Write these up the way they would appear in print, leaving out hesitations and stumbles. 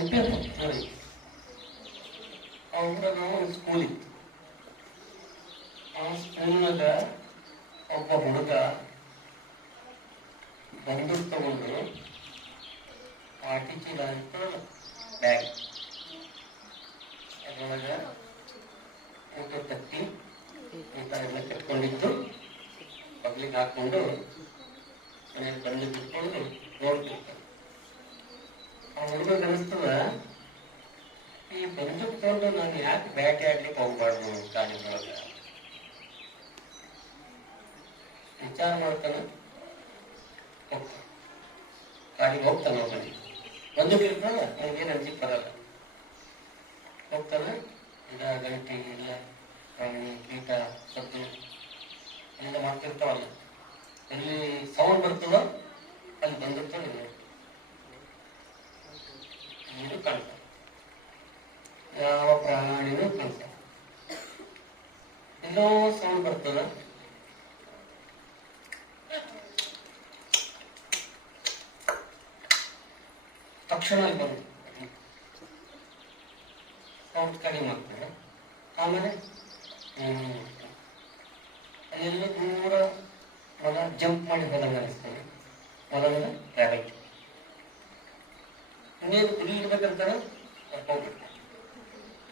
ಸಂಪೇತ ನೋಡಿ ಅವ್ರ ಒಂದು ಸ್ಕೂಲ್ ಇತ್ತು. ಆ ಸ್ಕೂಲ್ನಾಗ ಒಬ್ಬ ಹುಡುಗ ಬಂದೂಕ್ ತಗೊಂಡು ಪಾಟಿ ಚೀಲ ಅಂತ ಬ್ಯಾಗ್ ಅದರೊಳಗೆ ಊಟ ತತ್ತಿ ಊಟ ಎಲ್ಲ ಕಟ್ಕೊಂಡಿದ್ದು ಬಗ್ಲಿಗೆ ಹಾಕೊಂಡು ಮನೆಯಲ್ಲಿ ಬಂದು ಬಿಟ್ಕೊಂಡು ನೋಡ್ತಿರ್ತಾರೆ. ಆ ಹುಡುಗ ಅನಿಸ್ತದ, ಈ ಬಂದೂಕ್ ತಗೊಂಡು ನಾನು ಯಾಕೆ ಬ್ಯಾಟೆ ಆಡ್ಲಿಕ್ಕೆ ಹೋಗ್ಬಾರ್ದು ಕಾಡಿನೊಳಗೆ ವಿಚಾರ ಮಾಡ್ತಾನೆ. ಹೋಗ್ತಾನೆ, ಕಾಡಿಗೆ ಹೋಗ್ತಾನೆ. ಒಬ್ಬನಿಗೆ ಬಂದೂಕ್ ಇರ್ತಲ್ಲ, ನನಗೇನು ಅನ್ಸಿಕ್ ಬರಲ್ಲ. ಹೋಗ್ತಾನೆ, ಗಿಡ ಗಂಟಿ ಇಲ್ಲ ಪ್ರಾಣಿ ಕೀಟ ಸದ್ದು ಎಲ್ಲ ಮಾಡ್ತಿರ್ತಾವಲ್ಲ, ಎಲ್ಲಿ ಸೌಂಡ್ ಬರ್ತದ ಅಲ್ಲಿ ಬಂದಿರ್ತಾನೆ. ನೀರು ಕಾಣ್ತಾನೆ, ಯಾವ ಪ್ರಾಣಿನೂ ಕಾಣ್ತಾನೆ. ಎಲ್ಲೋ ಸೌಂಡ್ ಬರ್ತದ, ತಕ್ಷಣ ಅಲ್ಲಿ ಬಂದು ಸೌಂಡ್ ಕಡಿಮೆ ಮಾಡ್ತಾರೆ. ಆಮೇಲೆ ಅಲ್ಲೆಲ್ಲ ದೂರ ಮೊಲ ಜಂಪ್ ಮಾಡಿ ಹೋದಂಗೆ ಅನಿಸ್ತಾನೆ. ಮೊಲನ ರ್ಯಾಬಿಟ್ ಇನ್ನೇನು ಗುರಿ ಇರ್ಬೇಕಂತಾನೆ ಹೋಗ್ಬಿಡ್ತಾನೆ,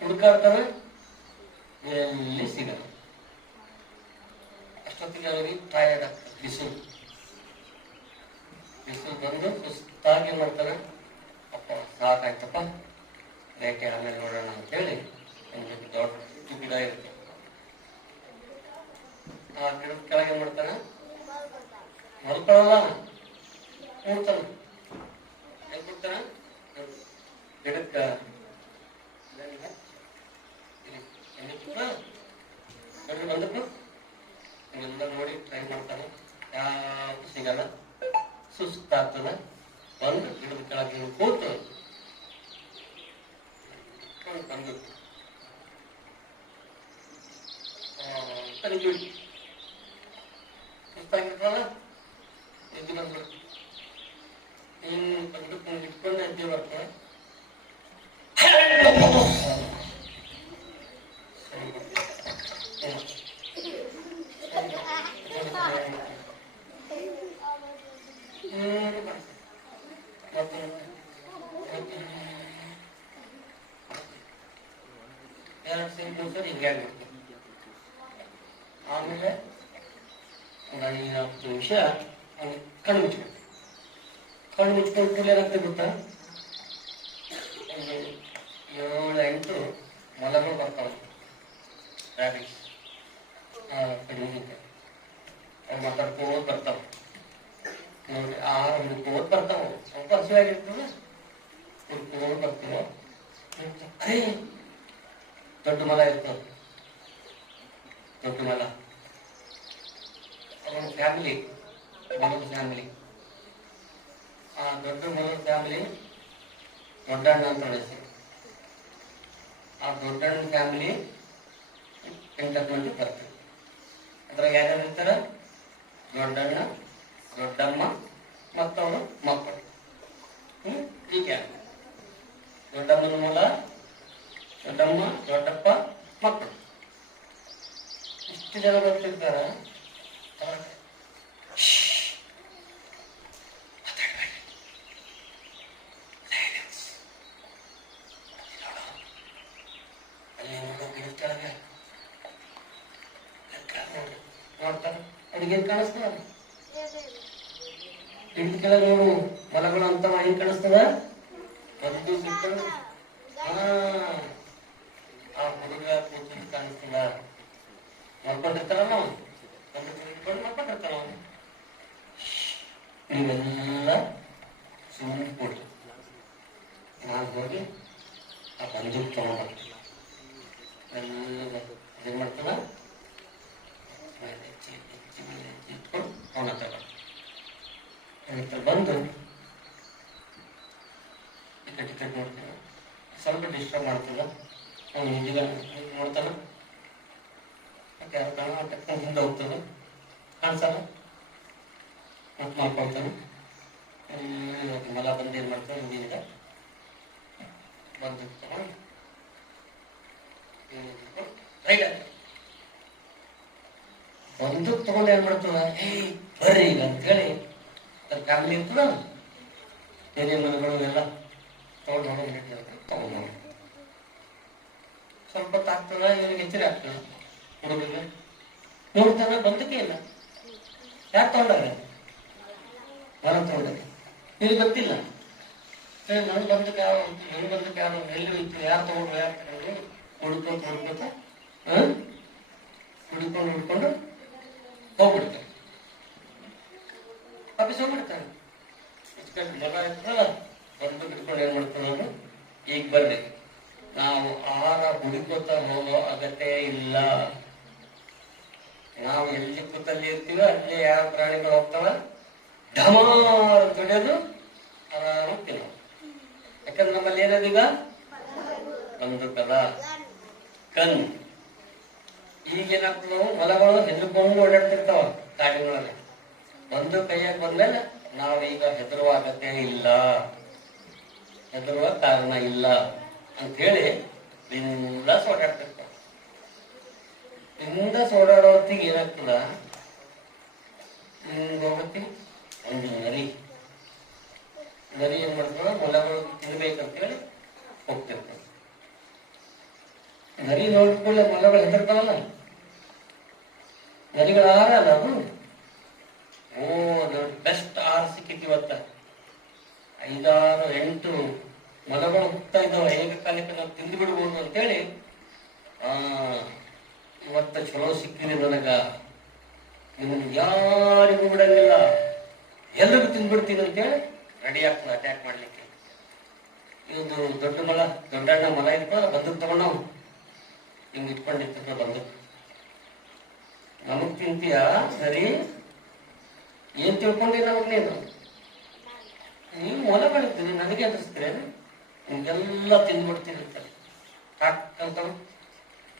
ಹುಡುಕಾಡ್ತಾನೆ, ಎಲ್ಲಿ ಸಿಗಲ್ಲ. ಅಷ್ಟೊತ್ತಿಗೆ ಅವರಿಗೆ ಟಯರ್ಡ್ ಆಗ್ತದೆ, ಬಿಸಿಲು ಬಂದು ಸುಸ್ತಾಗಿ ಏನ್ ಮಾಡ್ತಾನೆ, ಅಪ್ಪ ಸಾಕಾಯ್ತಪ್ಪ ಬೇಟೆ ಆಮೇಲೆ ನೋಡೋಣ ಅಂತೇಳಿ ಒಂದು ದೊಡ್ಡ ಗಿಡ ಇರುತ್ತೆ, ಆ ಗಿಡದ ಕೆಳಗೆ ಏನ್ ಮಾಡ್ತಾನೆ, ಮಲ್ಕೊಳ್ಳಲ್ಲ, ಕೂಡ್ತಾನೆ. ಹೆಂಗ್ ಕೂಡ್ತಾನೆ, ಗಿಡಕ್ಕ ಬಂದಕ್ಕೂ ಎಲ್ಲ ನೋಡಿ ಟ್ರೈ ಮಾಡ್ತಾನೆ, ಯಾವುದು ಸಿಗಲ್ಲ, ಸುಸ್ತಾಗ್ತದೆ. ಬಂದು ಗಿಡದ ಕೆಳಗೆ ಕೂತು ಬಂದು ಕಲಿಬಿಡಿ ಸುಸ್ತಾಗಿರ್ತಲ್ಲ, ಎದ್ದು ಬಂದ್ಬಿಡ್ತು. ನೀನು ಬಂದು ಇಟ್ಕೊಂಡು ಎದ್ದೆ ಬರ್ತದೆ. ಹಿಂಗೆ ಆಮೇಲೆ ಒಂದು 5-10 ನಿಮಿಷ ಕಣ್ಣು ಮುಚ್ಕೊಂಡು ಏನಾಗ್ತದೆ ಗೊತ್ತಾ, ಒಂದು 7-8 ಮೊಲಗಳು ಬರ್ತಾವೆ, ರ್ಯಾಬಿಟ್ಸ್ ಕಡಿಮೆ ಅವು ಮಾತಾಡ್ಕೋದು ಬರ್ತಾವೆ ನೋಡಿ. ಹುಡ್ಕೋದು ಬರ್ತಾವೆ, ಸ್ವಲ್ಪ ಹಸಿವಾಗಿರ್ತದೆ, ಹುಡ್ಕೋದು ಬರ್ತಾವೆ. ದೊಡ್ಡ ಮಲ ಇರ್ತದೆ, ದೊಡ್ಡ ಮಲ ಅವನ ಫ್ಯಾಮಿಲಿ, ಮೊಲದ ಫ್ಯಾಮಿಲಿ. ಆ ದೊಡ್ಡ ಮೊಲದ ಫ್ಯಾಮಿಲಿ ದೊಡ್ಡಣ್ಣ ಅಂತ ನಡೆಸಿ. ಆ ದೊಡ್ಡಣ್ಣ ಫ್ಯಾಮಿಲಿ 8 ಮಂದಿ ಬರ್ತದೆ. ಅದ್ರಾಗ ಯಾರ್ಯಾರು ಇರ್ತಾರ, ದೊಡ್ಡಣ್ಣ, ದೊಡ್ಡಮ್ಮ ಮತ್ತವನು ಮಕ್ಕಳು. ಹೀಗೆ ದೊಡ್ಡಮ್ಮನ ಮೊಲ, ದೊಡ್ಡಮ್ಮ, ದೊಡ್ಡಪ್ಪ, ಮಕ್ಕಳು, ಇಷ್ಟು ಜನ ಬರ್ತಿರ್ತಾರ. ನೋಡ್ತಾರೆ, ಅವ್ರಿಗೇನ್ ಕಾಣಿಸ್ತದ, ಗಿಡದ ಕೆಳಗೆ ನೋಡು ಮಲಗಳು ಅಂತ ಏನ್ ಕಾಣಿಸ್ತದ, ಒಂದು ಬಿಟ್ಟು ಆ ಹುಡುಗ ಕೂತು ಕಾಣಿಸ್ತದ. ಮಲ್ಕೊಂಡಿರ್ತಾರಲ್ಲ ಅವನು, ಇಟ್ಕೊಂಡು ಮಲ್ಕೊಂಡಿರ್ತಾರ ಅವನು. ನೀವೆಲ್ಲ ಸುಮ್ಮನೆ ಕೊಡ್ರಿ, ನಾನು ಹೋಗಿ ಆ ಬಂದೂಕ್ ತಗೊಂಡ್ಬರ್ತೀನಿ. ಎಲ್ಲ ಏನ್ ಮಾಡ್ತಾನ, ಇಟ್ಕೊಂಡು ಅವನ ಹತ್ರ ಬಂದು ಟಿಕೆಟ್ ನೋಡ್ತಾನೆ. ಸ್ವಲ್ಪ ಡಿಸ್ಟರ್ಬ್ ಮಾಡ್ತದ, ಅವ್ನು ಹಿಂದಿಗ ನೋಡ್ತಾನ, ಯಾರು ಕಾಣ ಮುಂದೆ ಹೋಗ್ತಾನ, ಕಾಣಿಸಲ್ಲ, ಮತ್ತೆ ಮಾಡ್ಕೊಳ್ತಾನೆ. ಮಲ ಬಂದು ಏನ್ ಮಾಡ್ತಾನೆ, ಹಿಂದಿನಿಂದ ಬಂದೂಕ್ ತಗೊಂಡು ರೈಟ್ ಬಂದೂಕ್ ತಗೊಂಡು ಏನ್ ಮಾಡ್ತದ, ಬರ್ರಿ ಈಗ ಅಂತ ಹೇಳಿ ಅದ್ರ ಫ್ಯಾಮಿಲಿ ಇರ್ತದ ಬೇರೆ ಮನೆಗಳು ಎಲ್ಲ ತಗೊಂಡು ತಗೊಂಡು ಸ್ವಲ್ಪ ಆಗ್ತದ, ಇವನಿಗೆ ಎಚ್ಚರಿ ಆಗ್ತದ. ಹುಡುಗರಿಗೆ ನೋಡ್ತಾನ ಬಂದಕ್ಕೆ ಇಲ್ಲ. ಯಾಕೆ ತಗೊಂಡಾಗ ನಾನು ತಗೊಂಡಾಗ ನಿನಗೆ ಗೊತ್ತಿಲ್ಲ. ನನ್ ಬಂದಕ್ಕೆ ಯಾವ ಎಲ್ಲಿ ಇತ್ತು, ಯಾರು ತಗೊಂಡ್ರು ಯಾರು ತಗೊಂಡು ಹುಡ್ಕೋತ ಹುಡ್ಕೊಂಡು ಹೋಗ್ಬಿಡ್ತಾರೆ. ವಾಪಸ್ ಹೋಗ್ಬಿಡ್ತಾನೆ. ಮಗ ಇರ್ತಲ್ಲ ಬಂದು ಬಿಟ್ಕೊಂಡು ಏನ್ ಮಾಡ್ತಾನೆ ಅವನು, ಈಗ ಬರ್ರಿ ನಾವು ಆಹಾರ ಹುಡುಕೋತ ಹೋಗೋ ಅಗತ್ಯ ಇಲ್ಲ. ನಾವು ಎಲ್ಲಿ ಕೂತಲ್ಲಿ ಇರ್ತೀವೋ ಅಲ್ಲಿ ಯಾವ ಪ್ರಾಣಿಗಳು ಹೋಗ್ತಾವ ಢಮಾರ್ ತೊಡೆಯೋದು ಆರಾಮ ತಿನ್ನೋದು. ಯಾಕಂದ್ರೆ ನಮ್ಮಲ್ಲಿ ಏನದೀಗ ಬಂದೂಕದ ಕಣ್. ಈಗೇನಾಗ್ತದೆ, ಹೊಲಗಳು ಹೆದರ್ಕೊಂಡು ಓಡಾಡ್ತಿರ್ತಾವ ಕಾಡಿನೊಳಗೆ. ಒಂದು ಕೈಯಾಗ ಬಂದ್ಮೇಲೆ ನಾವೀಗ ಹೆದರುವ ಅಗತ್ಯ ಇಲ್ಲ, ಹೆದರುವ ಕಾರಣ ಇಲ್ಲ ಅಂತ ಹೇಳಿ ಬಿಂದಾಸ್ ಓಡಾಡ್ತಿರ್ತಾವ. ಬಿಂದಾಸ್ ಓಡಾಡೋ ಹೊತ್ತಿಗೆ ಏನಾಗ್ತದ, ಹೋಗತ್ತಿ ಒಂದು ನರಿ ಏನ್ ಮಾಡ್ತಾವ, ಮೊಲಗಳು ತಿನ್ಬೇಕಂತ ಹೇಳಿ ಹೋಗ್ತಿರ್ತಾವ. ನರಿ ನೋಡ್ಕೊಳ್ಳೆ ಮೊಲಗಳು ಹೆದರ್ತಾವಲ್ಲ, ನರಿಗಳ ಆಹಾರ ಅಲ್ಲ ಅದು. ಬೆಸ್ಟ್ ಆಹಾರ ಸಿಕ್ಕಿತ್ತು ಇವತ್ತ. 5, 6, 8 ಮೊಲಗಳು ಹುಟ್ತಾ ಇದ್ದಾವ. ಏಕಕಾಲಕ್ಕೆ ನಾವು ತಿಂದು ಬಿಡ್ಬೋದು ಅಂತೇಳಿ ಇವತ್ತ ಚಲೋ ಸಿಕ್ಕಿದೆ ನನಗ, ನಿಮ್ಗೆ ಯಾರಿಗೂ ಬಿಡಂಗಿಲ್ಲ, ಎಲ್ರಿಗೂ ತಿಂದ್ಬಿಡ್ತೀನಿ ಅಂತೇಳಿ ರೆಡಿ ಆಗ್ತದೆ ಅಟ್ಯಾಕ್ ಮಾಡ್ಲಿಕ್ಕೆ. ಇದು ದೊಡ್ಡ ಮೊಲ, ದೊಡ್ಡಣ್ಣ ಮೊಲ ಇಟ್ಕೊಂಡ ಬಂದೂಕ್ ತಗೊಂಡ್ ನಾವು ಹಿಂಗ್ ಇಟ್ಕೊಂಡಿರ್ತ ಬಂದೂಕ್. ನಮಗ್ ತಿಂತೀಯ ಸರಿ, ಏನ್ ತಿಳ್ಕೊಂಡಿ ನಮಗ್ ನೀವು ಮೊಲ ಬೆಳಿತೀರಿ, ನನಗೆ ಅನಿಸ್ತೀರಿ ನಿಮ್ಗೆಲ್ಲ ತಿಂದ್ಬಿಡ್ತೀನಿ ಅಂತಾರೆ. ಹಾಕಂತ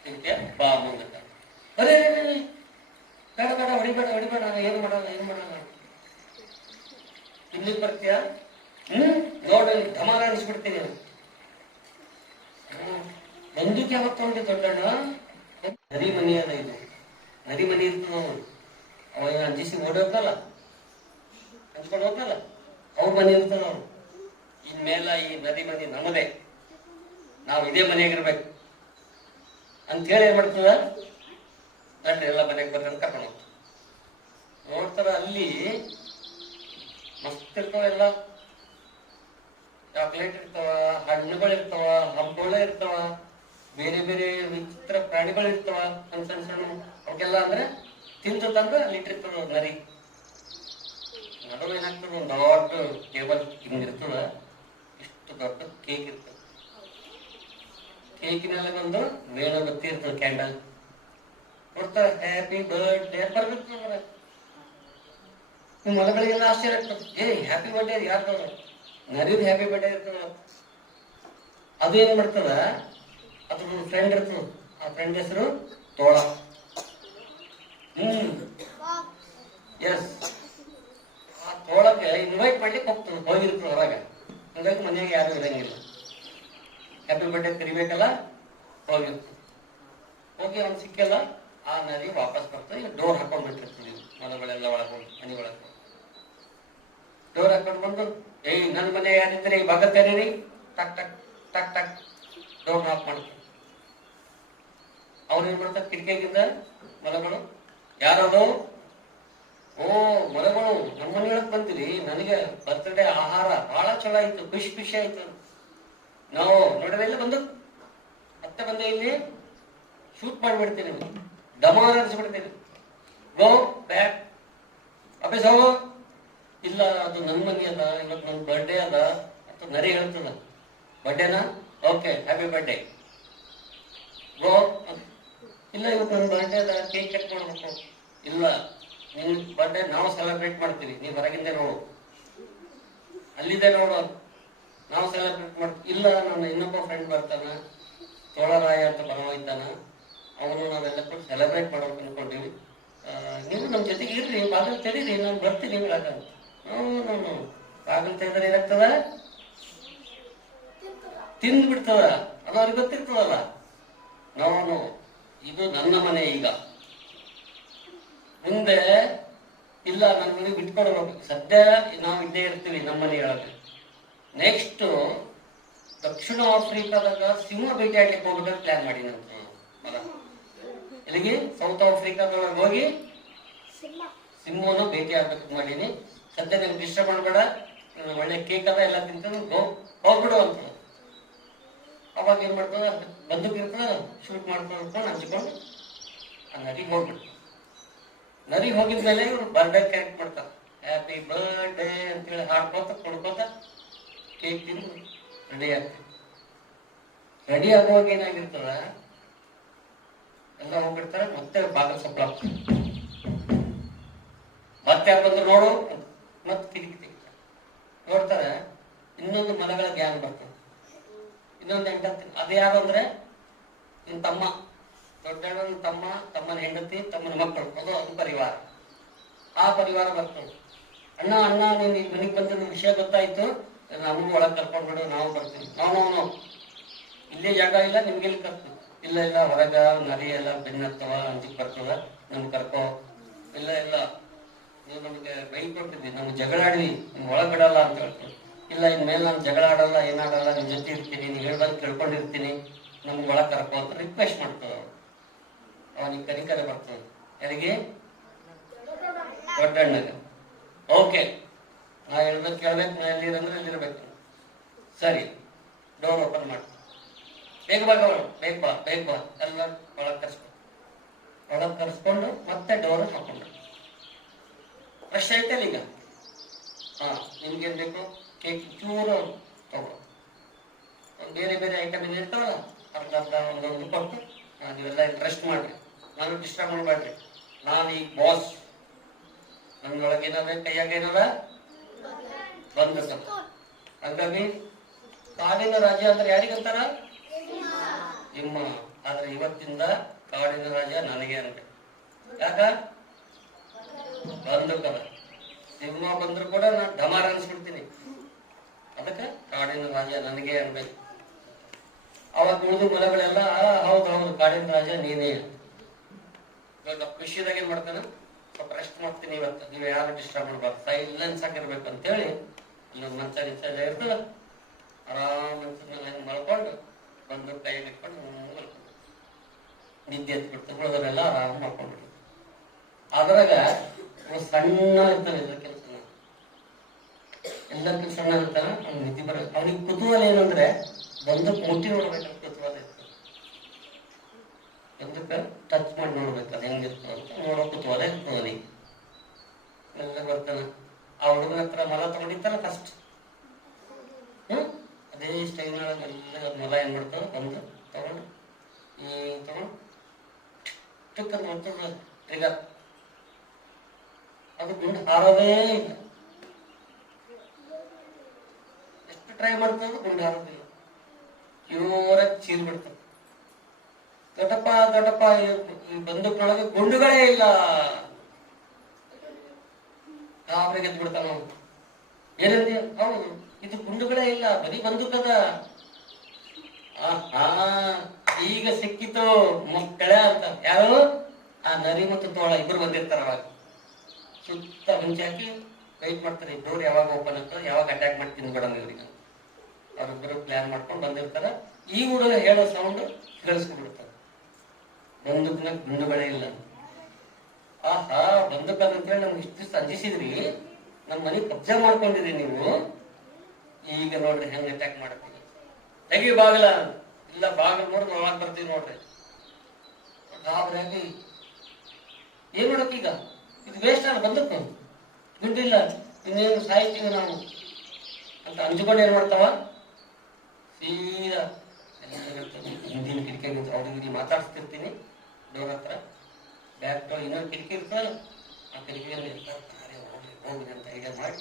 ತಿಂತೀಯ ಬಾ ಮುಂದಕ್ಕ, ಅರೇ ಬೇಡ ಬೇಡ ಹೊಡಿಬೇಡ ಏನು ಮಾಡಲ್ಲ ತಿನ್ಲಿಕ್ಕೆ ಬರ್ತೀಯ, ನೋಡಿ ಧಮಾರ ಅನಿಸ್ಬಿಡ್ತೀನಿ. ಬಂದೂಕ್ ಯಾವತ್ತು ತಗೊಂಡಿ ದೊಡ್ಡಣ್ಣ? ನರಿ ಮನಿ ಅದ ಇದು, ನರಿ ಮನಿ ಇರ್ತದ. ಅವ ಅಂಜಿಸಿ ಓಡಿ ಹೋಗ್ತಲ್ಲ, ಹಂಚ್ಕೊಂಡು ಹೋಗ್ತಲ್ಲ, ಅವ್ರ ಮನೆ ಇರ್ತದ. ಅವ್ರು ಇನ್ಮೇಲ ಈ ನದಿ ಮನಿ ನಮ್ಮದೇ, ನಾವು ಇದೇ ಮನೆಯಾಗಿರ್ಬೇಕು ಅಂತೇಳಿ ಏನ್ ಮಾಡ್ತದ, ಗಂಡ ಎಲ್ಲ ಮನೆಗೆ ಬರ್ತಾನೆ ಕರ್ಕೊಂಡು ಹೋಗ್ತದೆ. ನೋಡ್ತಾರ ಅಲ್ಲಿ ಮಸ್ತ್ ಇರ್ತಾವ, ಎಲ್ಲ ಚಾಕ್ಲೇಟ್ ಇರ್ತಾವ, ಹಣ್ಣುಗಳು ಇರ್ತಾವ, ಹಬ್ಬಗಳು ಇರ್ತಾವ, ಬೇರೆ ಬೇರೆ ವಿಚಿತ್ರ ಪ್ರಾಣಿಗಳು ಇರ್ತಾವ, ಸಣ್ಣ ಅವಕ್ಕೆಲ್ಲ ಅಂದ್ರೆ ತಿಂದು ತಂದು ಅಲ್ಲಿ ಇಟ್ಟಿರ್ತದ ನರಿ. ನಡುವೆ ಏನಾಗ್ತದ, ಒಂದು ದೊಡ್ಡ ಟೇಬಲ್ ಹಿಂಗಿರ್ತದ, ಇಷ್ಟು ದೊಡ್ಡ ಕೇಕ್ ಇರ್ತದೆ. ಕೇಕಿನಲ್ಲಿ ಒಂದು ಮೇಣಬತ್ತಿ ಇರ್ತದೆ, ಕ್ಯಾಂಡಲ್ ಕೊಡ್ತಾರೆ. ಹ್ಯಾಪಿ ಬರ್ತ್ಡೇ ಬರ್ಬೇಕು. ನಿಮ್ಮ ಮಲಗಳಿಗೆಲ್ಲ ಆಶ್ಚರ್ಯ ಆಗ್ತದೆ, ಹ್ಯಾಪಿ ಬರ್ಡೇ ಯಾರು ನರಿದು ಹ್ಯಾಪಿ ಬರ್ಡೇ ಇರ್ತದ. ಅದು ಏನ್ ಮಾಡ್ತದ, ಅದ್ರ ಫ್ರೆಂಡ್ ಇರ್ತದ, ಆ ಫ್ರೆಂಡ್ ಹೆಸರು ತೋಳ. ಎಸ್, ಆ ತೋಳಕ್ಕೆ ಇನ್ವೈಟ್ ಮಾಡ್ಲಿಕ್ಕೆ ಹೋಗ್ತದೆ, ಹೋಗಿರ್ತದೆ ಹೊರಗೆ. ಹಂಗಾಗಿ ಮನೆಯಾಗ ಯಾರು ಇರಂಗಿಲ್ಲ, ಹ್ಯಾಪಿ ಬರ್ಡೇ ಕರಿಬೇಕಲ್ಲ, ಹೋಗಿರ್ತದೆ. ಹೋಗಿ ಅವ್ನು ಸಿಕ್ಕಲ್ಲ, ಆ ನದಿ ವಾಪಸ್ ಬರ್ತದೆ. ಡೋರ್ ಹಾಕೊಂಡ್ಬಿಟ್ಟಿರ್ತೀವಿ ಮನೆಗಳೆಲ್ಲ ಒಳಗೆ, ಮನೆ ಒಳಗೆ ಡೋರ್ ಹಾಕೊಂಡು ಬಂದು, ನನ್ನ ಮನೆ ಯಾರಿದ್ರೆ ಈ ಭಾಗ ತೆರೀರಿ, ಟಕ್ ಟಕ್ ಟಕ್ ಟಕ್ ಡೋರ್ ಆಫ್ ಮಾಡ್ತಾರೆ. ಅವ್ರು ಏನ್ ಮಾಡ್ತಾರೆ, ಕಿಟಕಿಯಾಗಿದ್ದ ಮಲಗಳು, ಯಾರದು? ಓ ಮಲಗಳು, ನಮ್ಮ ಮನೆಯೊಳಗೆ ಬಂದಿರಿ, ನನಗೆ ಬರ್ತ್ಡೇ ಆಹಾರ ಬಹಳ ಚಲೋ ಆಯ್ತು, ಖುಷಿ ಆಯ್ತು. ನಾವು ನೋಡಿದ್ರೆ ಬಂದು ಮತ್ತೆ ಬಂದೆ, ಇಲ್ಲಿ ಶೂಟ್ ಮಾಡಿಬಿಡ್ತೀನಿ, ಡಮಾರ್ ಅನಿಸ್ಬಿಡ್ತೀನಿ. ಗೋ ಬ್ಯಾಕ್, ವಾಪಸ್ ಹೋಗೋ. ಇಲ್ಲ, ಅದು ನನ್ನ ಮನೆ ಅಲ್ಲ, ಇವತ್ತು ನನ್ನ ಬರ್ಡೇ ಅದ ಅಂತ ನರಿ ಹೇಳ್ತದ. ಬರ್ಡೇನಾ? Okay, happy birthday. ಗೋ. ಇಲ್ಲ, ಇವತ್ತು ನನ್ನ ಬರ್ಡೇ ಅದ, ಕೇಕ್ ಕಟ್ ಮಾಡ್ಬೇಕು. ಇಲ್ಲ, ನಿನ್ ಬರ್ಡೇ ನಾವು ಸೆಲೆಬ್ರೇಟ್ ಮಾಡ್ತೀವಿ, ನೀವು ಹೊರಗಿಂದ ನೋಡು, ಅಲ್ಲಿದೆ ನೋಡು, ನಾವು ಸೆಲೆಬ್ರೇಟ್ ಮಾಡ್ತೀವಿ. ಇಲ್ಲ, ನನ್ನ ಇನ್ನೊಬ್ಬ ಫ್ರೆಂಡ್ ಬರ್ತಾನ, ತೋಳರಾಯ ಅಂತ ಬರವೈತಾನ, ಅವನು ನಾವೆಲ್ಲ ಕೂಡ ಸೆಲೆಬ್ರೇಟ್ ಮಾಡೋಕೆ ಅನ್ಕೊಂಡಿವಿ. ನೀವು ನಮ್ಮ ಜೊತೆಗೆ ಇರ್ರಿ, ಬಾಗಿಲು ತೆರೀರಿ, ನಾನು ಬರ್ತೀನಿ ಹೇಳಕ್ಕ. ಬಾಗಿಲು ತೆಗೆದ್ರೆ ಏನಾಗ್ತದ, ತಿಂದು ಬಿಡ್ತದ, ಅದು ಅವ್ರಿಗೆ ಗೊತ್ತಿರ್ತದಲ್ಲ. ನಾವು ಇದು ನನ್ನ ಮನೆ, ಈಗ ಮುಂದೆ ಇಲ್ಲ ನನ್ನ ಮನೆಗೆ ಬಿಟ್ಕೊಡ್ಬೇಕು. ಸದ್ಯ ನಾವು ಇದ್ದೇ ಇರ್ತೀವಿ ನಮ್ಮ ಮನೆಯೊಳಗೆ. ನೆಕ್ಸ್ಟ್ ದಕ್ಷಿಣ ಆಫ್ರಿಕಾದಾಗ ಸಿಂಹ ಭೇಟಿ ಆಗ್ಲಿಕ್ಕೆ ಹೋಗ್ಬೇಕು ಪ್ಲಾನ್ ಮಾಡಿ ನಾವು ಮಗ. ಎಲ್ಲಿಗೆ? ಸೌತ್ ಆಫ್ರಿಕಾದೊಳಗೆ ಹೋಗಿ ಸಿಂಹನ ಭೇಟಿ ಆಗ್ಬೇಕು ಮಾಡೀನಿ. ಸದ್ಯ ನಿಮ್ಗೆ ಡಿಸ್ಟರ್ಬ್ ಮಾಡಬೇಡ, ಒಳ್ಳೆ ಕೇಕ್ ಅದ ಎಲ್ಲ ತಿಂತಾನೆ ಹೋಗ್ಬಿಡು ಅಂತ. ಅವಾಗ ಏನ್ ಮಾಡ್ತದ, ಬಂದೂಕ್ ಇರ್ತದ, ಶೂಟ್ ಮಾಡ್ಕೊಂಡು ಹಂಚ್ಕೊಂಡು ಆ ನರಿಗೆ ಹೋಗ್ಬಿಡ್ತು. ನರಿಗೆ ಹೋಗಿದ್ಮೇಲೆ ಇವ್ರು ಬರ್ಡೇ ಕೇಕ್ ಮಾಡ್ತಾರೆ. ಹ್ಯಾಪಿ ಬರ್ಡೇ ಅಂತೇಳಿ ಹಾಡ್ಕೋತ ಕೊಡ್ಕೋತ ಕೇಕ್ ತಿಂದು ರೆಡಿ ಆಗ್ತದೆ. ರೆಡಿ ಆಗುವಾಗ ಏನಾಗಿರ್ತದ, ಎಲ್ಲ ಹೋಗ್ಬಿಡ್ತಾರೆ. ಮತ್ತೆ ಬಾಗಿಲು ಸೊಪ್ಪಳ ಮತ್ತೆ ಯಾರು ಬಂದ್ರು ನೋಡು, ಮತ್ತೆ ತಿರುಗಿ ನೋಡ್ತಾರೆ. ಇನ್ನೊಂದು ಮನೆಗಳ ಗ್ಯಾಂಗ್ ಬರ್ತದೆ. ಇನ್ನೊಂದು ಹೆಂಡತಿ, ಅದು ಯಾರು ಅಂದ್ರೆ ನಿನ್ ತಮ್ಮ, ದೊಡ್ಡಣ್ಣನ ತಮ್ಮ, ತಮ್ಮನ ಹೆಂಡತಿ, ತಮ್ಮನ ಮಕ್ಕಳು, ಅದು ಪರಿವಾರ. ಆ ಪರಿವಾರ ಬರ್ತದೆ. ಅಣ್ಣ ಅಣ್ಣ ನೀನ್ ಈ ಮನೆಗೆ ಬಂದಿದ್ದ ವಿಷಯ ಗೊತ್ತಾಯ್ತು, ನಮಗೂ ಒಳಗೆ ಕರ್ಕೊಂಡ್ಬಿಡು, ನಾವು ಬರ್ತೀವಿ. ನಾವು ಇಲ್ಲೇ ಜಾಗ ಇಲ್ಲ, ನಿಮ್ಗೆಲ್ಲಿ ಕರ್ತೀವಿ? ಇಲ್ಲ ಇಲ್ಲ, ಹೊರಗ ನರಿ ಎಲ್ಲ ಬೆನ್ನತ್ತವ, ಅಂಜಿಕ್ ಬರ್ತದ, ನಮ್ಗೆ ಕರ್ಕೋ. ಇಲ್ಲ ಇಲ್ಲ, ನೀವು ನಮಗೆ ಬೈ ಕೊಟ್ಟಿದ್ವಿ, ನಮ್ಗೆ ಜಗಳ ಆಡ್ವಿ, ನಿಮ್ಗೆ ಒಳಗೆ ಬಿಡಲ್ಲ ಅಂತ ಹೇಳ್ತೀವಿ. ಇಲ್ಲ ಇನ್ಮೇಲೆ ನಾನು ಜಗಳ ಆಡಲ್ಲ, ಏನಾಡಲ್ಲ, ನಿಮ್ ಜೊತೆ ಇರ್ತೀನಿ, ನೀವು ಹೇಳ್ಬಂದು ಕೇಳ್ಕೊಂಡಿರ್ತೀನಿ, ನಮ್ಗೆ ಒಳಗೆ ಕರ್ಕೋ ಅಂತ ರಿಕ್ವೆಸ್ಟ್ ಮಾಡ್ತದ. ಅವನಿಗೆ ಕನಿಕರ ಬರ್ತದೆ. ಯಾರಿಗೆ? ದೊಡ್ಡಣ್ಣಗೆ. ಓಕೆ, ನಾ ಹೇಳ್ಬೇಕು ಕೇಳ್ಬೇಕು, ನಾ ಎಲ್ಲಿರಂದ್ರೆ ಎಲ್ಲಿರ್ಬೇಕು. ಸರಿ, ಡೋರ್ ಓಪನ್ ಮಾಡ್ತೀನಿ. ಬೇಗ ಬೇಗ ಬೇಗ ಬಾ ಬೇಗ ಬಾ, ಎಲ್ಲ ಒಳಗೆ ಕರ್ಸ್ಕೊಂಡು ಮತ್ತೆ ಡೋರ್ ಹಾಕೊಂಡು ಫ್ರೆಶ್ ಆಯ್ತಲ್ಲ ಈಗ. ಹಾ, ನಿಮ್ಗೇನ್ ಬೇಕು? ಕೇಕ್ ಚೂರು ತಗೋ, ಬೇರೆ ಬೇರೆ ಐಟಮ್ ಏನು ಇರ್ತಾವಲ್ಲ ಅರ್ಧ ಅರ್ಧ ಒಂದೊಂದು ಕೊಟ್ಟು ನೀವೆಲ್ಲ ರೆಸ್ಟ್ ಮಾಡ್ರಿ, ನಾನು ಡಿಸ್ಟರ್ಬ್ ಮಾಡಬೇಡ್ರಿ. ನಾನು ಈಗ ಬಾಸ್, ನಮ್ದೊಳಗೆ ಏನದ, ಕೈಯಾಗ ಏನದ ಬಂದ ಸ್ವಲ್ಪ. ಹಾಗಾಗಿ ಕಾಡಿನ ರಾಜ ಅಂದ್ರೆ ಯಾರಿಗಂತಾರ? ಸಿಂಹ. ಆದ್ರೆ ಇವತ್ತಿಂದ ಕಾಡಿನ ರಾಜ ನನಗೆ ಅನ್ಬೇಕು. ಯಾಕ? ಬಂದೂಕದ. ಸಿಂಹ ಬಂದ್ರು ಕೂಡ ನಾನು ಢಮಾರ ಅನ್ಸ್ಬಿಡ್ತೀನಿ. ಅದಕ್ಕೆ ಕಾಡಿನ ರಾಜ ನನಗೆ ಅನ್ಬೇಕು. ಅವಾಗ ಉಳಿದು ಮಲೆಗಳೆಲ್ಲ ಹೌದು ಹೌದು ಕಾಡಿನ ರಾಜ ನೀನೇ. ಇವಾಗ ಖುಷಿದಾಗ ಏನ್ ಮಾಡ್ತಾನೆ, ಸ್ವಲ್ಪ ರೆಸ್ಟ್ ಮಾಡ್ತೀನಿ ಇವತ್ತು, ನೀವು ಯಾರು ಡಿಸ್ಟರ್ಬ್ ಮಾಡ್ಬಾರ್ದು, ಸೈಲೆನ್ಸ್ ಆಗಿರ್ಬೇಕು ಅಂತೇಳಿ ಇಲ್ಲೊಂದು ಮಂಚ ನಿಂಚ ಎಲ್ಲ ಇರ್ತದ, ಆರಾಮ್ ಮಂಚದ ಮೇಲೆ ಮಲ್ಕೊಂಡು ಬಂದು ಕೈಗೆ ಇಟ್ಕೊಂಡು ಮಲ್ಕೊಂಡು ನಿದ್ದೆ ಎತ್ಬಿಡ್ತು. ಉಳಿದವರೆಲ್ಲ ಆರಾಮ್ ಮಾಡ್ಕೊಂಡ್ಬಿಡ್ತು. ಅದ್ರಾಗ ಸಣ್ಣ ಇರ್ತಾನೆ, ಎಲ್ಲ ಕೆಲಸ ಎಲ್ಲರಿಗೂ ಸಣ್ಣ ಇರ್ತಾನೆ. ಅವ್ನಿಗೆ ನಿದ್ದೆ ಬರ, ಅವ್ನಿಗೆ ಕುತೂಹಲ ಏನಂದ್ರೆ ಬಂದಕ್ಕೆ ಮುಟ್ಟಿ ನೋಡ್ಬೇಕಂತ ಕುತೂಹಲ ಇರ್ತದೆ. ಬಂದಕ್ಕೆ ಟಚ್ ಮಾಡಿ ನೋಡ್ಬೇಕು ಅದು ಹೆಂಗಿರ್ತದೆ ಅಂತ ನೋಡೋ ಕುತೂಹಲ ಇರ್ತದೆ ಅವನಿಗೆ. ಎಲ್ಲ ಬರ್ತಾನೆ. ಆ ಹುಡುಗನ ಹತ್ರ ಮಲ ತಗೊಂಡಿರ್ತಾನೆ ಫಸ್ಟ್. ಅದೇ ಸ್ಟೈಲ್ನೊಳಗೆ ಎಲ್ಲ ಮಲ ಏನ್ ಮಾಡ್ತಾವ, ಬಂದು ತಗೊಂಡು ತಗೊಂಡು ಟಕ್ಕಂತ ಮಾಡ್ತದ ಟ್ರಿಗರ್. ಅದು ಗುಂಡು ಹಾರೋದೇ ಇಲ್ಲ. ಎಷ್ಟು ಟ್ರೈ ಮಾಡ್ತದ, ಗುಂಡು ಹಾರೋದಿಲ್ಲ. ಜೋರಾಗಿ ಚೀರ್ ಬಿಡ್ತದೆ. ದೊಡ್ಡಪ್ಪ ದೊಡ್ಡಪ್ಪ, ಈ ಬಂದೂಕ್ನೊಳಗೆ ಗುಂಡುಗಳೇ ಇಲ್ಲ. ಗಾಬರಿ ಗೆದ್ದು ಬಿಡ್ತಾನ. ಏನಂದಿ? ಹೌದು, ಇದು ಗುಂಡುಗಳೇ ಇಲ್ಲ, ಬರೀ ಬಂದೂಕದ. ಈಗ ಸಿಕ್ಕಿತು ಮಕ್ಕಳ ಅಂತ. ಯಾರು? ಆ ನರಿ ಮತ್ತು ತೋಳ ಇಬ್ರು ಬಂದಿರ್ತಾರ. ಅವಾಗ ಸುತ್ತ ಮುಂಚೆ ಹಾಕಿ ವೈಟ್ ಮಾಡ್ತಾರೆ. ಡೋರ್ ಯಾವಾಗ ಓಪನ್ ಆಗ್ತದೆ, ಯಾವಾಗ ಅಟ್ಯಾಕ್ ಮಾಡಿ ತಿನ್ಬಿಡೋಣ ಇವ್ರಿಗೆ. ಅವ್ರಿಬ್ಬರು ಪ್ಲಾನ್ ಮಾಡ್ಕೊಂಡು ಬಂದಿರ್ತಾರ. ಈ ಹುಡುಗ ಹೇಳೋ ಸೌಂಡ್ ಕೇಳಿಸ್ಕೊಂಡ್ಬಿಡ್ತಾರೆ. ಬಂದೂಕ್ನ ಗುಂಡುಗಳೇ ಇಲ್ಲ. ಆಹಾ, ಬಂದೂಕದ ಅಂತೇಳಿ ನಮ್ಗೆ ಇಷ್ಟು ಅಂಜಿಸಿದ್ರಿ, ನಮ್ಮ ಮನೆ ಕಬ್ಜಾ ಮಾಡ್ಕೊಂಡಿದ್ರಿ ನೀವು. ಈಗ ನೋಡ್ರಿ ಹೆಂಗ್ ಅಟ್ಯಾಕ್ ಮಾಡ್ತೀವಿ. ತೆಗಿ ಬಾಗಿಲ. ಇಲ್ಲ, ಬಾಗಿಲು ನೋಡ್ರಿ ಒಳಗ್ ಬರ್ತೀವಿ ನೋಡ್ರಿ. ಗಾಬರಿಯಾಗಿ ಏನ್ ಮಾಡಕ್ ಈಗ? ಇದು ವೇಸ್ಟ್ ಅಲ್ಲ, ಬಂದೂಕು ಗುಂಡಿಲ್ಲ, ಇನ್ನೇನು ಸಾಯ್ತೀವಿ ನಾವು ಅಂತ ಅಂಜುಕೊಂಡು ಏನ್ ಮಾಡ್ತಾವ, ಸೀದಾ ಹಿಂದಿನ ಕಿಟಕಿ ಅವ್ರಿಗೆ ಮಾತಾಡ್ಸ್ತಿರ್ತೀನಿ ಡೋರ್ ಹತ್ರ. ಬ್ಯಾಕ್ ಡೋರ್ ಇನ್ನೊಂದು ಕಿಟಕಿ ಇರ್ತಲ್ಲ, ಆ ಕಿಟಕಿಯಲ್ಲಿ ಇರ್ತಾರೆ. ಹೋಗಿ ಅಂತ ಐಡಿಯಾ ಮಾಡಿ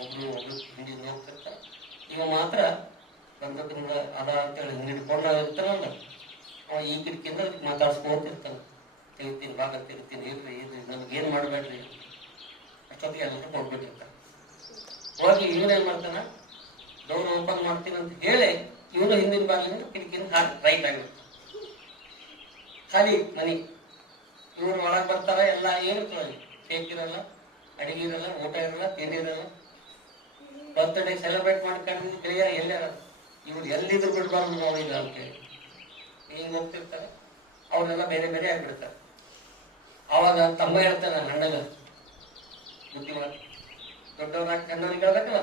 ಒಬ್ರು ಹಿಂದಿನ ಹೋಗ್ತಿರ್ತಾರೆ. ಇವ ಮಾತ್ರ ಬಂದೂಕಿಂದ ಅದ ಅಂತೇಳಿ ಹಿಡ್ಕೊಂಡ ಇರ್ತಾನಲ್ಲ, ಅವ ಈ ಕಿಟಕಿಯಿಂದ ಮಾತಾಡ್ಸ್ಕೊತಿರ್ತಾನೆ. ತಿರುಗ್ತೀನಿ, ಭಾಗ ತಿರುಗ್ತೀನಿ, ಇರ್ರಿ ಇರ್ರಿ, ನಮ್ಗೇನು ಮಾಡಬೇಡ್ರಿ. ಅಷ್ಟೊತ್ತಿಗೆ ಎಲ್ಲರೂ ಹೋಗ್ಬಿಟ್ಟಿರ್ತಾರೆ. ಹೋಗಿ ಇವನೇನ್ ಮಾಡ್ತಾನ, ಡೋರ್ ಓಪನ್ ಮಾಡ್ತೀನಿ ಅಂತ ಹೇಳಿ ಇವನು ಹಿಂದಿನ ಬಾಗಿಲಿಂದ ಕಿಟಕಿನ ಹಾಕಿ ರೈಟ್ ಆಗಿರುತ್ತೆ, ಖಾಲಿ ಮನಿ. ಇವ್ರು ಒಳಗೆ ಬರ್ತಾರ, ಎಲ್ಲ ಏನಿರ್ತದೆ, ಕೇಕ್ ಇರಲ್ಲ, ಅಡಿಗೆ ಇರಲ್ಲ, ಊಟ ಇರಲ್ಲ, ತಿಂಡಿ ಇರಲ್ಲ. ಬರ್ತ್ಡೇ ಸೆಲೆಬ್ರೇಟ್ ಮಾಡ್ಕೊಂಡು ಗೆಳೆಯ ಎಲ್ಲಾರ ಇವ್ರು ಎಲ್ಲಿದ್ರು ಬಿಡ್ಬಾರ್ದು ನಾವು ಈಗ ಅಂತೇಳಿ ಈಗ ಹೋಗ್ತಿರ್ತಾರೆ. ಅವರೆಲ್ಲ ಬೇರೆ ಬೇರೆ ಆಗ್ಬಿಡ್ತಾರೆ. ಅವಾಗ ತಮ್ಮ ಹೇಳ್ತಾನೆ ಅಣ್ಣಗ, ಬುದ್ಧಿ ಮಾಡಿ ದೊಡ್ಡವನಾಗಿ ಸಣ್ಣವನಿಗೆ ಹೇಳ್ಬೇಕಲ್ಲ,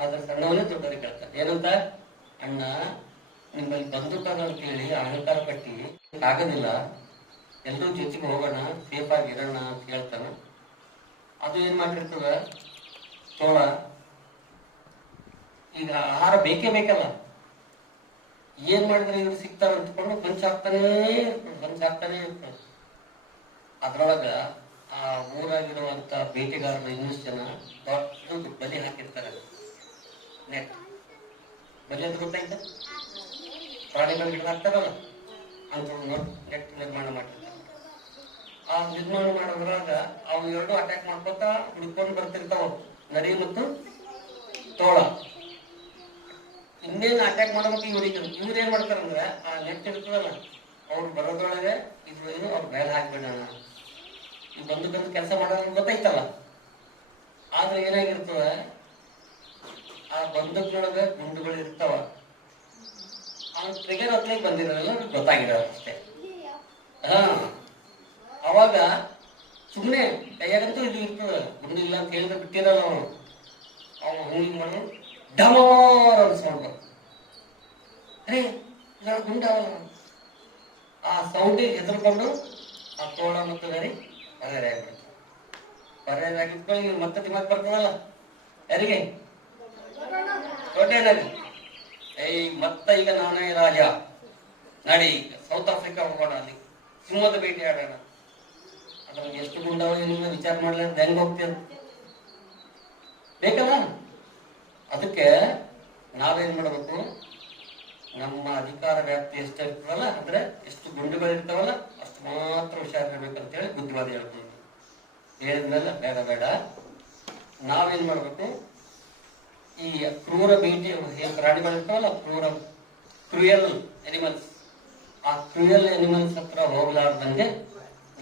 ಆದ್ರೆ ಸಣ್ಣವನೇ ದೊಡ್ಡವರಿಗೆ ಹೇಳ್ತಾನೆ. ಏನಂತ, ಅಣ್ಣ ನಿಮ್ಮಲ್ಲಿ ಬಂದುಕಾಗ ಅಂತೇಳಿ ಅಹಂಕಾರ ಪಟ್ಟಿ ಆಗೋದಿಲ್ಲ, ಎಲ್ಲರೂ ಜೊತೆಗೆ ಹೋಗೋಣ, ಸೇಫ್ ಆಗಿ ಇರೋಣ ಅಂತ ಹೇಳ್ತಾನೆ. ಅದು ಏನ್ ಮಾಡಿರ್ತದ, ತೋಳ ಈಗ ಆಹಾರ ಬೇಕೇ ಬೇಕಲ್ಲ, ಏನ್ ಮಾಡಿದ್ರೆ ಇವ್ರು ಸಿಗ್ತಾರ ಅಂತ್ಕೊಂಡು ಬಂಚಾಗ್ತಾನೇ ಇರ್ತದೆ. ಅದ್ರೊಳಗ ಆ ಊರಾಗಿರುವಂತ ಬೇಟೆಗಾರರು ಇನ್ನಷ್ಟು ಜನ ದೊಡ್ಡ ಬಲಿ ಹಾಕಿರ್ತಾರೆ. ನೆಟ್ ಬಲಿ ಅಂತ ಗೊತ್ತಾಯ್ತ, ಪ್ರಾಣಿಗಳ ಗಿಡ ಹಾಕ್ತಾರಲ್ಲ ಅಂತ ನೆಟ್ ನಿರ್ಮಾಣ ಮಾಡಿರ್ತಾರೆ. ಆ ನಿರ್ಮಾಣ ಮಾಡೋದ್ರಾಗ ಅವು ಎರಡು ಅಟ್ಯಾಕ್ ಮಾಡ್ಕೊತ ಹುಡ್ಕೊಂಡು ಬರ್ತಿರ್ತಾವ, ನರಿ ಮತ್ತು ತೋಳ. ಇನ್ನೇನು ಅಟ್ಯಾಕ್ ಮಾಡೋದಕ್ಕೆ ಇವ್ರು ಏನ್ ಮಾಡ್ತಾರಂದ್ರೆ, ಆ ನೆಟ್ ಇರ್ತದಲ್ಲ ಅವ್ರು ಬರೋದ್ರೊಳಗೆ ಇದು ಅವ್ರು ಬೇರೆ ಹಾಕ್ಬಿಡೋಣ, ಈ ಬಂದು ಕೆಲಸ ಮಾಡೋದು ಗೊತ್ತಾಯ್ತಲ್ಲ. ಆದ್ರೆ ಏನಾಗಿರ್ತದ, ಆ ಬಂದೂಕಿನೊಳಗೆ ಗುಂಡುಗಳು ಇರ್ತಾವ, ಅವ್ನ ಟ್ರಿಗರ್ ಹೊತ್ಲಿಗೆ ಬಂದಿರೋಲ್ಲ, ಗೊತ್ತಾಗಿರೋದು ಅಷ್ಟೇ. ಅವಾಗ ಸುಮ್ಮನೆ ಕೈಯಾಗಂತೂ ಇದು ಇರ್ತದ, ಗುಂಡು ಇಲ್ಲ ಅಂತ ಹೇಳಿದ್ರೆ ಬಿಟ್ಟಿರಲ್ಲ ಅವನು ಹೂವಿನ ಮಣ್ಣು ಡಮಾರ್ ಅನ್ಸ್ಕೊಂಡು ಅರೇ ಇಲ್ಲ ಗುಂಡವಲ್ಲ. ಆ ಸೌಂಡಿಗೆ ಹೆದರ್ಕೊಂಡು ಆ ತೋಳ ಮತ್ತು ನರಿ ಪರ್ಯಾಯ ಪರ್ಯಾಗಿದ್ಕೊಳ್ಳಿ ಮತ್ತೆ ದಿಮಾಗ್ ಬರ್ತದಲ್ಲ, ಯಾರಿಗೆ ದೊಡ್ಡ ನರಿ. ಮತ್ತ ಈಗ ನಾನೇ ರಾಜ, ನಡಿ ಸೌತ್ ಆಫ್ರಿಕಾ ಹೋಗೋಣ, ಅಲ್ಲಿ ಸಿಂಹದ ಭೇಟಿ ಆಡೋಣ. ಅದ್ರಾಗ ಎಷ್ಟು ಗುಂಡವ ಏನಿಲ್ಲ ವಿಚಾರ ಮಾಡ್ಲಿಲ್ಲ, ಹೆಂಗ್ ಹೋಗ್ತೀರ ಬೇಕಲ್ಲ. ಅದಕ್ಕೆ ನಾವೇನ್ ಮಾಡಬೇಕು, ನಮ್ಮ ಅಧಿಕಾರ ವ್ಯಾಪ್ತಿ ಎಷ್ಟಿರ್ತದಲ್ಲ, ಅಂದ್ರೆ ಎಷ್ಟು ಗುಂಡುಗಳಿರ್ತಾವಲ್ಲ ಅಷ್ಟು ಮಾತ್ರ ಹುಷಾರಿರ್ಬೇಕಂತೇಳಿ ಬುದ್ಧಿವಾದ ಹೇಳ್ತೀವಿ. ಹೇಳಿದ್ಮೇಲೆ ಬೇಡ ನಾವೇನ್ ಮಾಡ್ಬೇಕು, ಈ ಕ್ರೂರ ಭೇಟಿ ಪ್ರಾಣಿಗಳಿರ್ತಾವಲ್ಲ, ಕ್ರೂಯಲ್ ಎನಿಮಲ್ಸ್, ಆ ಕ್ರೂಯಲ್ ಎನಿಮಲ್ಸ್ ಹತ್ರ ಹೋಗ್ಲಾರ್ದಂಗೆ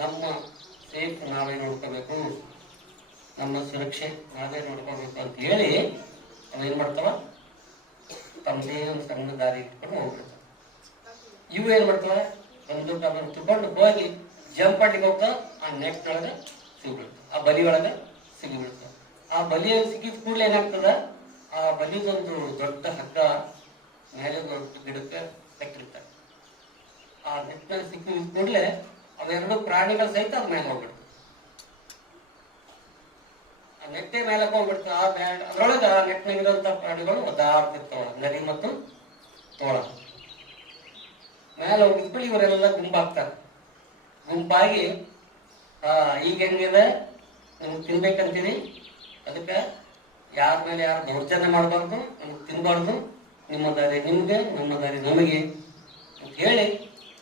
ನಮ್ಮ ಸೇಫ್ ನಾವೇ ನೋಡ್ಕೋಬೇಕು, ನಮ್ಮ ಸುರಕ್ಷೆ ನಾವೇ ನೋಡ್ಕೋಬೇಕು ಅಂತ ಹೇಳಿ ಅವೇನ್ ಮಾಡ್ತಾವ, ತಮ್ಮದೇ ಒಂದು ಸಣ್ಣ ದಾರಿ ಇಟ್ಕೊಂಡು ಹೋಗ್ಬಿಡ್ತಾವ. ಇವು ಏನ್ ಮಾಡ್ತಾವ, ಒಂದು ತಗೊಂಡು ಹೋಗಿ ಜಂಪ್ ಮಾಡ್ಲಿಕ್ಕೆ ಹೋಗ್ತಾವ, ಆ ನೆಟ್ ಒಳಗೆ ಸಿಗ್ಬಿಡ್ತಾವ, ಆ ಬಲಿ ಒಳಗೆ ಸಿಗಿಬಿಡ್ತಾವ. ಆ ಬಲಿಯನ್ನು ಸಿಕ್ಕಿದ ಕೂಡಲೇ ಏನಾಗ್ತದ, ಆ ಬಲಿದೊಂದು ದೊಡ್ಡ ಹಗ್ಗ ಮೇಲೆ ಗಿಡಕ್ಕೆ ಕಟ್ಟಿರ್ತಾರೆ. ಆ ನೆಟ್ನಲ್ಲಿ ಸಿಕ್ಕಿದ ಕೂಡಲೇ ಅವೆರಡು ಪ್ರಾಣಿಗಳ ಸಹಿತ ಅದ್ ಮೇಲೆ ಹೋಗ್ಬಿಡ್ತವೆ, ಆ ನೆಟ್ಟೆ ಮೇಲೆ ಹೋಗ್ಬಿಡ್ತಾವ. ಆ ಅದ್ರೊಳಗ ನೆಟ್ನಾಗಿರುವಂತ ಪ್ರಾಣಿಗಳು ಒದ್ದಾಡ್ತಿರ್ತಾವ, ನರಿ ಮತ್ತು ತೋಳ. ಮೇಲೆ ಹೋಗಿದ್ಮೇಲೆ ಇವರೆಲ್ಲ ಗುಂಪಾಗ್ತಾರೆ. ಗುಂಪಾಗಿ ಈಗ ಹೆಂಗಿದೆ, ನಿಮ್ಗೆ ತಿನ್ಬೇಕಂತೀವಿ, ಅದಕ್ಕೆ ಯಾರ ಮೇಲೆ ಯಾರು ದೌರ್ಜನ್ಯ ಮಾಡಬಾರ್ದು, ನಮ್ಗೆ ತಿನ್ಬಾರ್ದು, ನಿಮ್ಮ ದಾರಿ ನಿಮ್ಗೆ, ನಮ್ಮ ದಾರಿ ನಮಗೆ ಅಂತ ಹೇಳಿ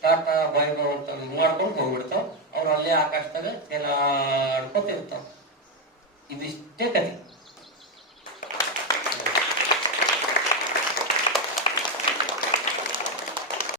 ಟಾಟಾ ಬಾಯ್ ಬಾಯ್ ಅಂತ ಹಿಂಗ್ ಮಾಡ್ಕೊಂಡು ಹೋಗ್ಬಿಡ್ತಾವ. ಅವ್ರು ಅಲ್ಲೇ ಆಕಾಶದಾಗ ತೇಲಾಡ್ಕೊತಿರ್ತಾವ. ಇದಿಷ್ಟೇ ಕಥೆ.